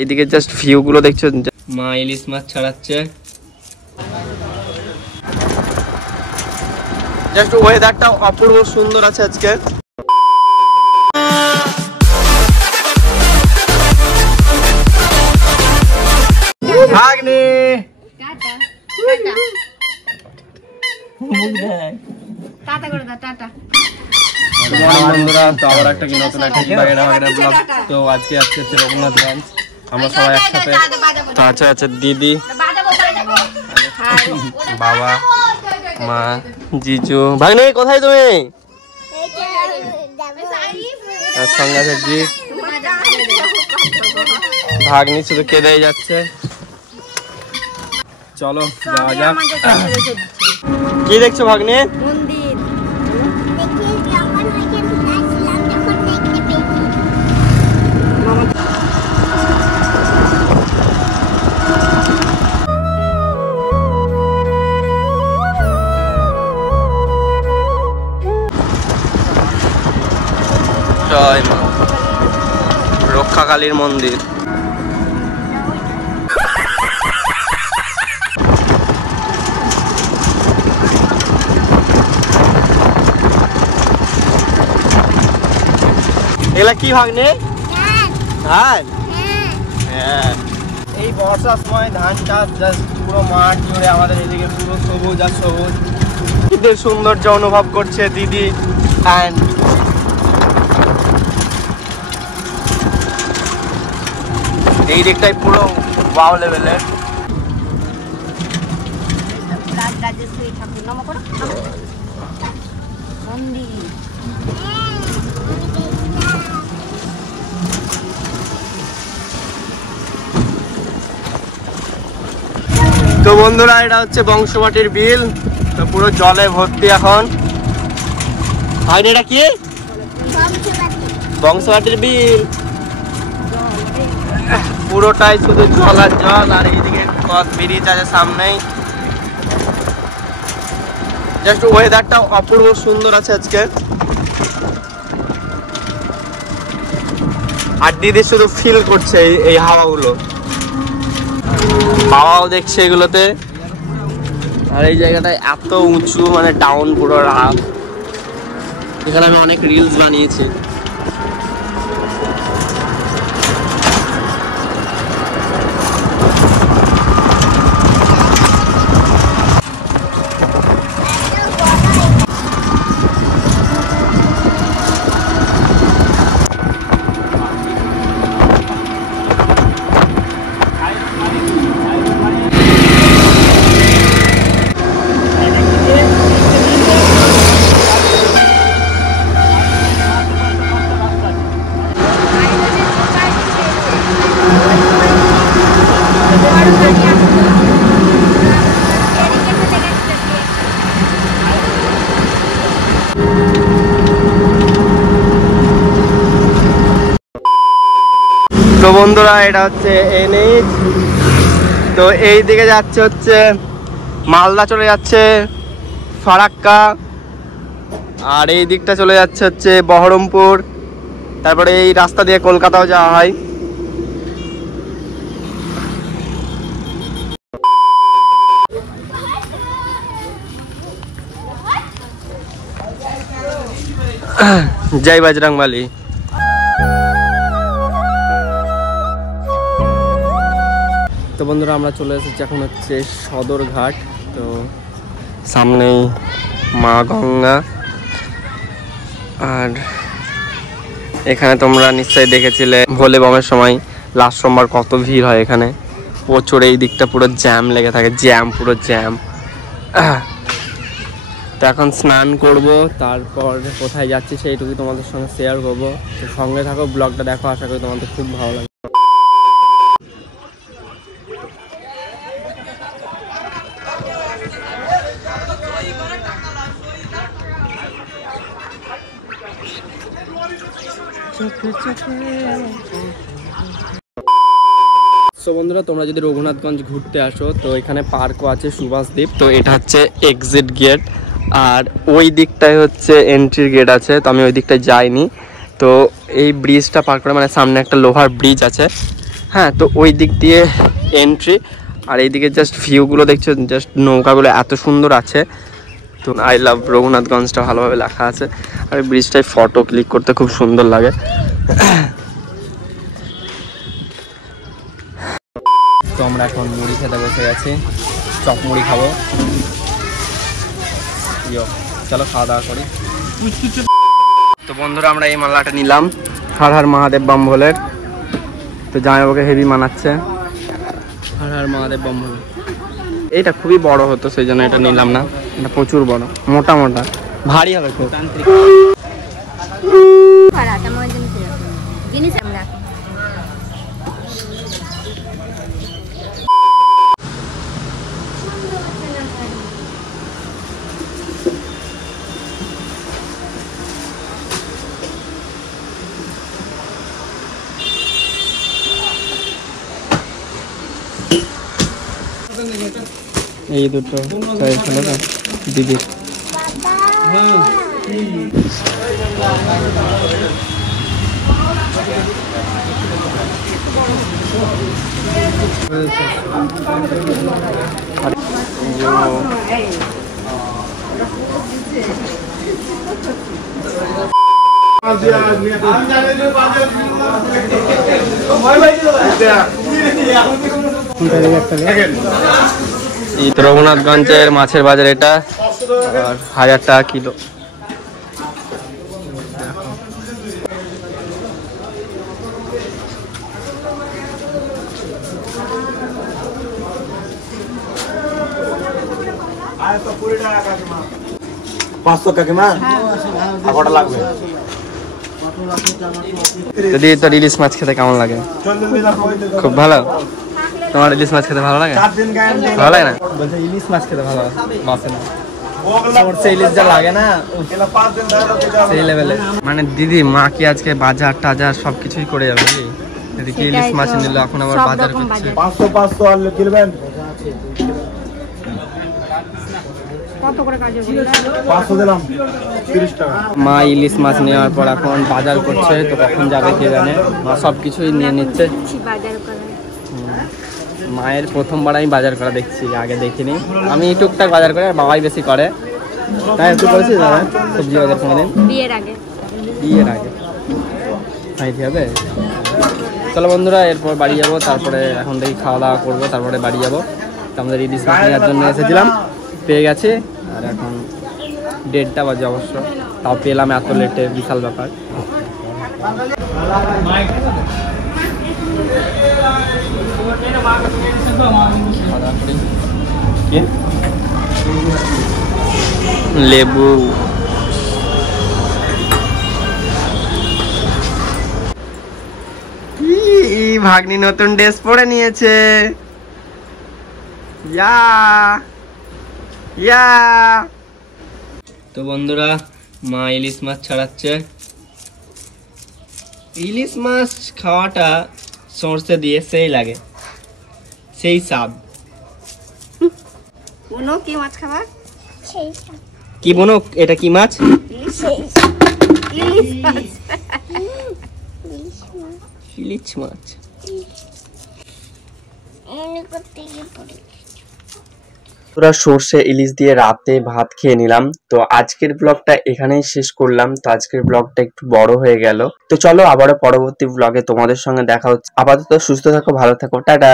এইদিকে just view গুলো দেখছো, মা ইলিশ মাছ ছাড়াচ্ছে। জাস্ট ওয়েদারটা অপূর্ব সুন্দর আছে আজকে। ভাগ্নে টাটা টাটা করে দাও, টাটা। বন্ধুরা, তো আবার একটা নতুন একটা ব্লগ। তো আজকে হচ্ছে রঘুনাথগঞ্জ, আমরা সবাই একসাথে। তো আচ্ছা দিদি, বাবা, মা, জিজু। ভাগ্নে কোথায় তুমি? সঙ্গে আছে জি। ভাগ্নি শুধু কেঁদেই যাচ্ছে। চলো যাওয়া যাক। কি দেখছো ভাগ্নে? জয় মা রক্ষাকালীর মন্দির। এগুলা কি ভাগ্নে? ধান। হ্যাঁ, এই বর্ষার সময় ধান চাষ জাস্ট পুরো মাঠ জুড়ে আমাদের এদিকে পুরো সবুজ আর সবুজ। ঈদের সৌন্দর্য অনুভব করছে দিদি অ্যান্ড এই দিকটাই পুরো ওয়াও লেভেলের। তো বন্ধুরা, এটা হচ্ছে বংশবাটির বিল। তো পুরো জলে ভর্তি এখন। আর এটা কি? বংশবাটির বিল। পুরোটাই শুধু জল আর জল। আর এইদিকে পথ ব্রিজ আছে সামনেই। জাস্ট ওয়েদারটা অপূর্ব সুন্দর আছে আজকে। আর দিদি শুধু ফিল করছে এই হাওয়াগুলো। হাওয়াও দেখছে এগুলোতে। আর এই জায়গাটায় এত উঁচু, মানে ডাউন পুরো রাত। এখানে আমি অনেক রিলস বানিয়েছি। তো বন্ধুরা, এটা হচ্ছে এনএইচ। তো এই দিকে যাচ্ছে হচ্ছে মালদা, চলে যাচ্ছে ফারাক্কা। আর এই দিকটা চলে যাচ্ছে হচ্ছে বহরমপুর। তারপরে এই রাস্তা দিয়ে কলকাতাও যাওয়া হয়। জয় বজরংবলী। তো বন্ধুরা, আমরা চলে এসেছি এখন হচ্ছে সদরঘাট। তো সামনেই মা গঙ্গা। আর এখানে তোমরা নিশ্চয়ই দেখেছিলে ভোলে বমের সময় লাস্ট সোমবার কত ভিড় হয় এখানে। প্রচুর, এই দিকটা পুরো জ্যাম লেগে থাকে, পুরো জ্যাম। তো এখন স্নান করব, তারপর কোথায় যাচ্ছি সেইটুকু তোমাদের সঙ্গে শেয়ার করবো। তো সঙ্গে থাকো, ব্লগটা দেখো, আশা করি তোমাদের খুব ভালো লাগবে। সো বন্ধুরা, তোমরা যদি রঘুনাথগঞ্জ ঘুরতে আসো তো এখানে পার্কও আছে, সুভাষদ্বীপ। তো এটা হচ্ছে এক্সিট গেট, আর ওই দিকটায় হচ্ছে এন্ট্রির গেট আছে। তো আমি ওই দিকটায় যাইনি। তো এই ব্রিজটা পার করে, মানে সামনে একটা লোহার ব্রিজ আছে। হ্যাঁ, তো ওই দিক দিয়ে এন্ট্রি, আর এইদিকে জাস্ট ভিউগুলো দেখছো, জাস্ট নৌকাগুলো এত সুন্দর আছে। তো আই লাভ রঘুনাথগঞ্জটা ভালোভাবে লেখা আছে, আর ব্রিজটায় ফটো ক্লিক করতে খুব সুন্দর লাগে। তো আমরা এখন মুড়ি খেতে বসে গেছি, চপ মুড়ি খাবো। চলো খাওয়া দাওয়া করি। তো বন্ধুরা আমরা এই মালাটা নিলাম হর হর মহাদেব বম ভোলের। তো জামাইবাবুকে হেভি মানাচ্ছে হর হর মহাদেব বম ভোলে। এইটা খুবই বড় হতো, সেই জন্য এটা নিলাম না। এটা প্রচুর বড়, মোটা মোটা, ভারী হবে খুব। এই দুটো চাইছিল না দিদি। রঘুনাথগঞ্জের মাছের বাজার এটা, আর 1000 টাকা কিলো। দিদি তোর ইলিশ মাছ খেতে কেমন লাগে? খুব ভালো। তোমার ইলিশ মাছ খেতে ভালো লাগে? ভালো লাগে না? বলছে ইলিশ মাছ খেতে ভালো মাছে না, সরষে ইলিশ যা লাগে না সেই লেভেলে। মানে দিদি মা কি আজকে বাজার টাজার সবকিছুই করে যাবে নাকি? এদিকে ইলিশ মাছ নিল, এখন আবার বাজার করছে। 500 আর কিনবেন কত করে কাজে 500 দিলাম 30 টাকা। মা ইলিশ মাছ নেওয়ার পর এখন বাজার করছে, তো কখন যাবে কে জানে। মা সবকিছুই নিয়ে নিচ্ছে। বাজার করা মায়ের প্রথমবার আমি বাজার করা দেখছি, আগে দেখিনি। আমি টুকটাক বাজার করে, আর বাবাই বেশি করে। তাই একটু করেছিস দাদা সবজি বাজার কোনোদিন? বিয়ের আগে। বিয়ের আগে খাইতে হবে। চলো বন্ধুরা, এরপর বাড়ি যাবো, তারপরে এখন দেখি খাওয়া দাওয়া করবো, তারপরে বাড়ি যাবো। তো আমাদের ইলিশ মাছ নেওয়ার জন্য এসেছিলাম, পেয়ে গেছে। আর এখন 1:30 বাজে অবশ্য, তাও পেলাম এত লেটে, বিশাল ব্যাপার। লেবু ভাগ্নি নতুন ড্রেস পরে নিয়েছে। তো বন্ধুরা, মা ইলিশ মাছ ছাড়াচ্ছে। ইলিশ মাছ খাওয়াটা সরষে দিয়ে সেই লাগে, সেই স্বাদ। বোনো কি মাছ খাবার? কি বোনো, এটা কি মাছ? ইলিশ মাছ। ইলিশ মাছ। পুরা সর্ষে ইলিশ দিয়ে রাতে ভাত খেয়ে নিলাম। তো আজকের ব্লগটা এখানেই শেষ করলাম। তো আজকের ব্লগটা একটু বড় হয়ে গেল। তো চলো আবারও পরবর্তী ব্লগে তোমাদের সঙ্গে দেখা হচ্ছে। আপাতত সুস্থ থাকো, ভালো থাকো, টাটা।